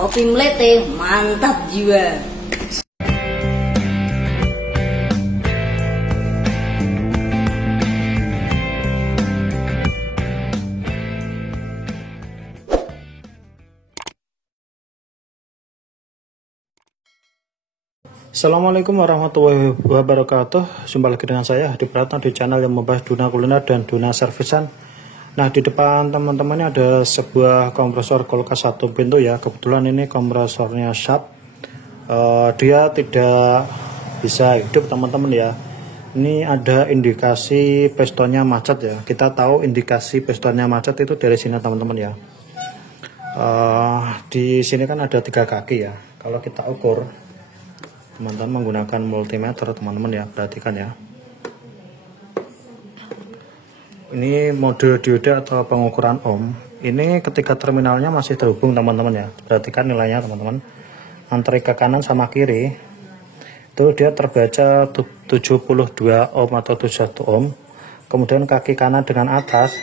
kopi melete mantap jiwa. Assalamualaikum warahmatullahi wabarakatuh. Jumpa lagi dengan saya Hadi Pratno di channel yang membahas dunia kuliner dan dunia servisan. Nah, di depan teman-teman ini ada sebuah kompresor kulkas satu pintu ya. Kebetulan ini kompresornya Sharp. Dia tidak bisa hidup teman-teman ya. Ini ada indikasi pistonnya macet ya. Kita tahu indikasi pistonnya macet itu dari sini teman-teman ya. Di sini kan ada 3 kaki ya. Kalau kita ukur, teman-teman menggunakan multimeter teman-teman ya, perhatikan ya. Ini mode dioda atau pengukuran ohm. Ini ketika terminalnya masih terhubung teman-teman ya. Perhatikan nilainya teman-teman. Antara ke kanan sama kiri itu dia terbaca 72 ohm atau 71 ohm. Kemudian kaki kanan dengan atas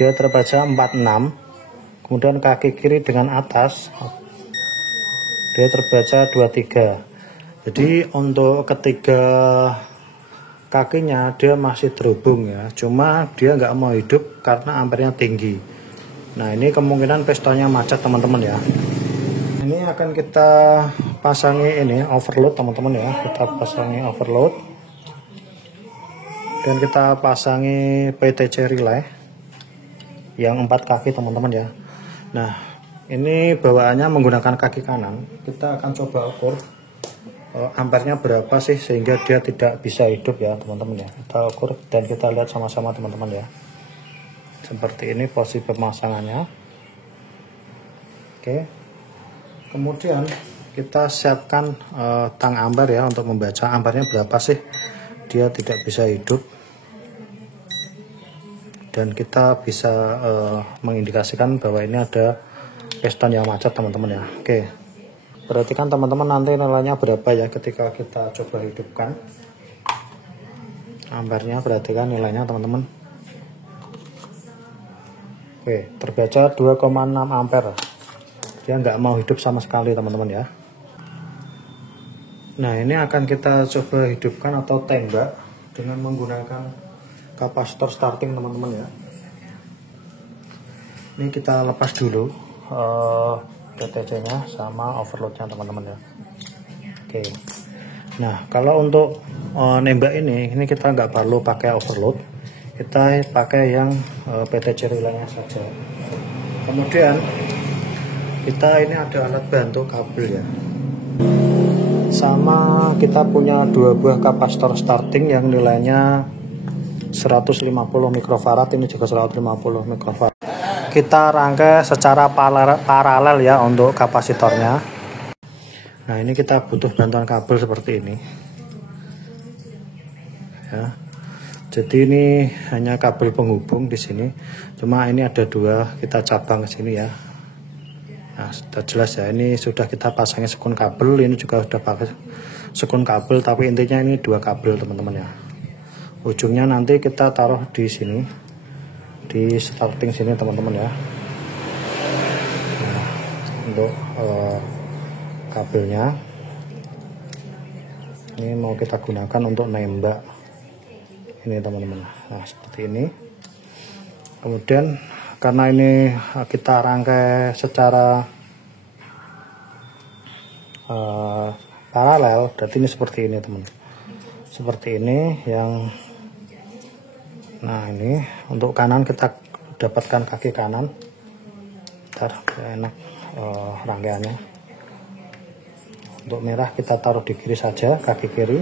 dia terbaca 46. Kemudian kaki kiri dengan atas dia terbaca 23. Jadi untuk ketiga kakinya dia masih terhubung ya, cuma dia nggak mau hidup karena ampernya tinggi. Nah, ini kemungkinan pistonnya macet teman-teman ya. Ini akan kita pasangi ini overload teman-teman ya, kita pasangi overload dan kita pasangi PTC relay yang 4 kaki teman-teman ya. Nah, ini bawaannya menggunakan kaki kanan. Kita akan coba ukur ampernya berapa sih sehingga dia tidak bisa hidup ya teman-teman ya. Kita ukur dan kita lihat sama-sama teman-teman ya. Seperti ini posisi pemasangannya. Oke, kemudian kita siapkan tang amper ya untuk membaca ampernya berapa sih dia tidak bisa hidup, dan kita bisa mengindikasikan bahwa ini ada piston yang macet teman-teman ya. Oke, perhatikan teman-teman nanti nilainya berapa ya ketika kita coba hidupkan ampernya. Perhatikan nilainya teman-teman. Oke, terbaca 2,6 ampere. Dia nggak mau hidup sama sekali teman-teman ya. Nah, ini akan kita coba hidupkan atau tembak dengan menggunakan kapasitor starting teman-teman ya. Ini kita lepas dulu PTC nya sama overloadnya teman-teman ya. Oke, nah kalau untuk nembak ini kita nggak perlu pakai overload, kita pakai yang PTC relaynya saja. Kemudian kita ini ada alat bantu kabel ya, sama kita punya 2 buah kapasitor starting yang nilainya 150 mikrofarad, ini juga 150 mikrofarad. Kita rangkai secara paralel ya untuk kapasitornya. Nah, ini kita butuh bantuan kabel seperti ini ya. Jadi ini hanya kabel penghubung di sini, cuma ini ada 2, kita cabang ke sini ya. Nah, sudah jelas ya, ini sudah kita pasangi sekun kabel, ini juga sudah pakai sekun kabel, tapi intinya ini 2 kabel teman-teman ya. Ujungnya nanti kita taruh di sini, di starting sini teman-teman ya. Nah, untuk kabelnya ini mau kita gunakan untuk nembak ini teman-teman. Nah, seperti ini. Kemudian karena ini kita rangkai secara paralel, berarti ini seperti ini teman, seperti ini yang. Nah, ini untuk kanan kita dapatkan kaki kanan. Ntar enak rangkaiannya. Untuk merah kita taruh di kiri saja, kaki kiri.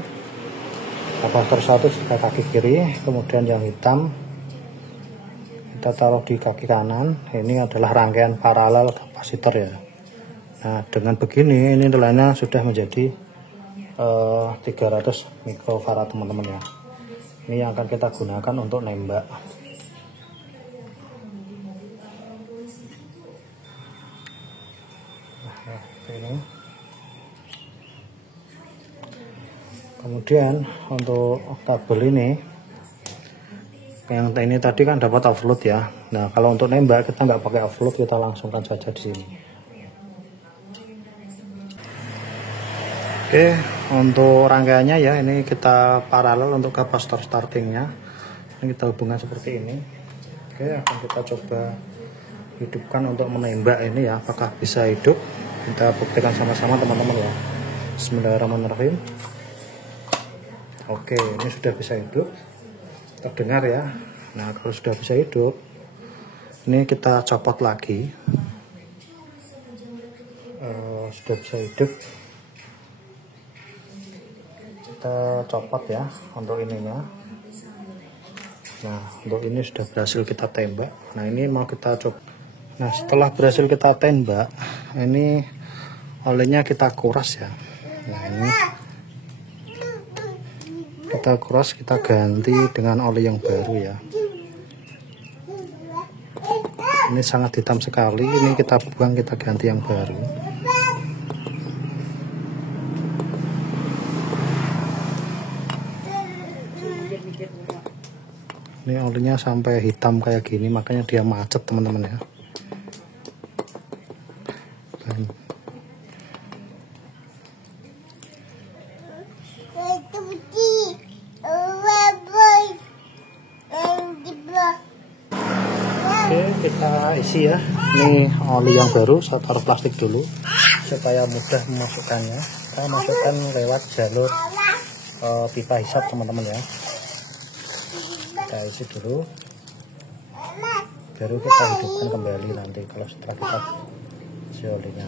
Kapasitor 1 juga kaki kiri. Kemudian yang hitam kita taruh di kaki kanan. Ini adalah rangkaian paralel kapasitor ya. Nah, dengan begini ini nilainya sudah menjadi 300 mikrofarad teman-teman ya. Ini yang akan kita gunakan untuk nembak. Nah, ini. Kemudian untuk kabel ini, yang ini tadi kan dapat overload ya. Nah, kalau untuk nembak kita nggak pakai overload, kita langsungkan saja di sini. Oke, untuk rangkaiannya ya, ini kita paralel untuk kapacitor startingnya. Ini kita hubungkan seperti ini. Oke, akan kita coba hidupkan untuk menembak ini ya, apakah bisa hidup. Kita buktikan sama-sama teman-teman ya. Bismillahirrahmanirrahim. Oke, ini sudah bisa hidup, terdengar ya. Nah, kalau sudah bisa hidup, ini kita copot lagi. Sudah bisa hidup, kita copot ya untuk ininya. Nah, untuk ini sudah berhasil kita tembak. Nah, ini mau kita coba. Nah, setelah berhasil kita tembak, ini olehnya kita kuras ya. Nah, ini kita kuras, kita ganti dengan oli yang baru ya. Ini sangat hitam sekali, ini kita buang, kita ganti yang baru. Ini olinya sampai hitam kayak gini, makanya dia macet teman-teman ya. Oke, kita isi ya. Ini oli yang baru, saya taruh plastik dulu supaya mudah memasukkannya. Saya masukkan lewat jalur pipa hisap teman-teman ya. Kita isi dulu, baru kita hidupkan kembali nanti kalau setelah kita isi olinya.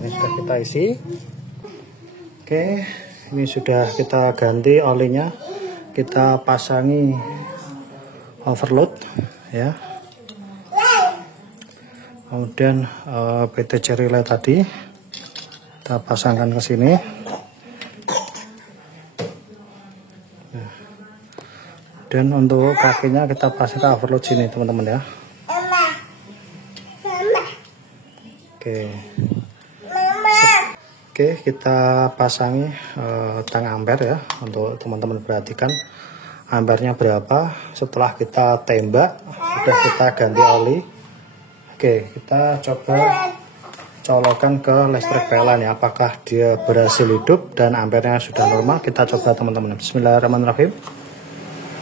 Ini sudah kita isi. Oke, ini sudah kita ganti olinya, kita pasangi overload ya. Kemudian PTC relay tadi kita pasangkan ke sini. Dan untuk kakinya kita pasang ke overload sini teman-teman ya. Oke, kita pasangi tang ampere ya. Untuk teman-teman perhatikan ampernya berapa. Setelah kita tembak, sudah kita ganti oli. Oke, kita coba colokan ke listrik PLN ya, apakah dia berhasil hidup dan ampernya sudah normal. Kita coba teman-teman. Bismillahirrahmanirrahim.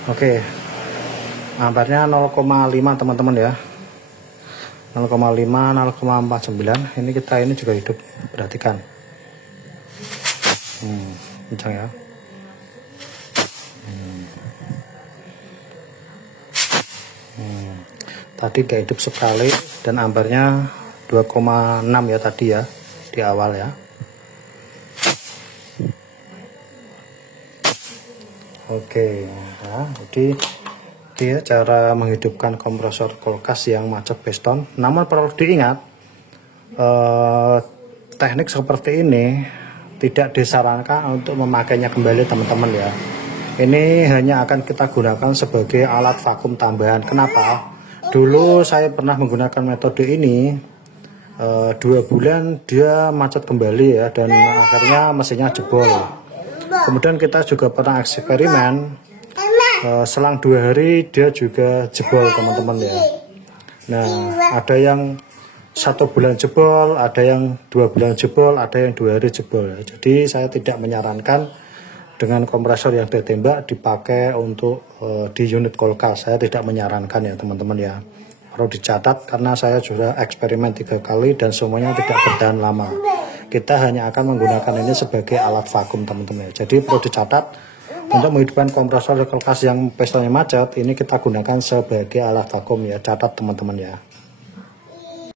Oke, ampernya 0,5 teman-teman ya. 0,5, 0,49. Ini kita ini juga hidup, perhatikan. Kencang ya. Tadi gak hidup sekali dan ampernya 2,6 ya tadi ya di awal ya. Oke, nah, jadi dia cara menghidupkan kompresor kulkas yang macet piston. Namun perlu diingat, teknik seperti ini tidak disarankan untuk memakainya kembali teman-teman ya. Ini hanya akan kita gunakan sebagai alat vakum tambahan. Kenapa? Dulu saya pernah menggunakan metode ini 2 bulan dia macet kembali ya, dan akhirnya mesinnya jebol. Kemudian kita juga pernah eksperimen, selang 2 hari dia juga jebol teman-teman ya. Nah, ada yang 1 bulan jebol, ada yang 2 bulan jebol, ada yang 2 hari jebol ya. Jadi saya tidak menyarankan dengan kompresor yang ditembak dipakai untuk di unit kulkas. Saya tidak menyarankan ya teman-teman ya. Perlu dicatat karena saya sudah eksperimen 3 kali dan semuanya tidak bertahan lama. Kita hanya akan menggunakan ini sebagai alat vakum teman-teman ya. Jadi perlu dicatat, untuk menghidupkan kompresor kulkas yang pistonnya macet, ini kita gunakan sebagai alat vakum ya. Catat teman-teman ya.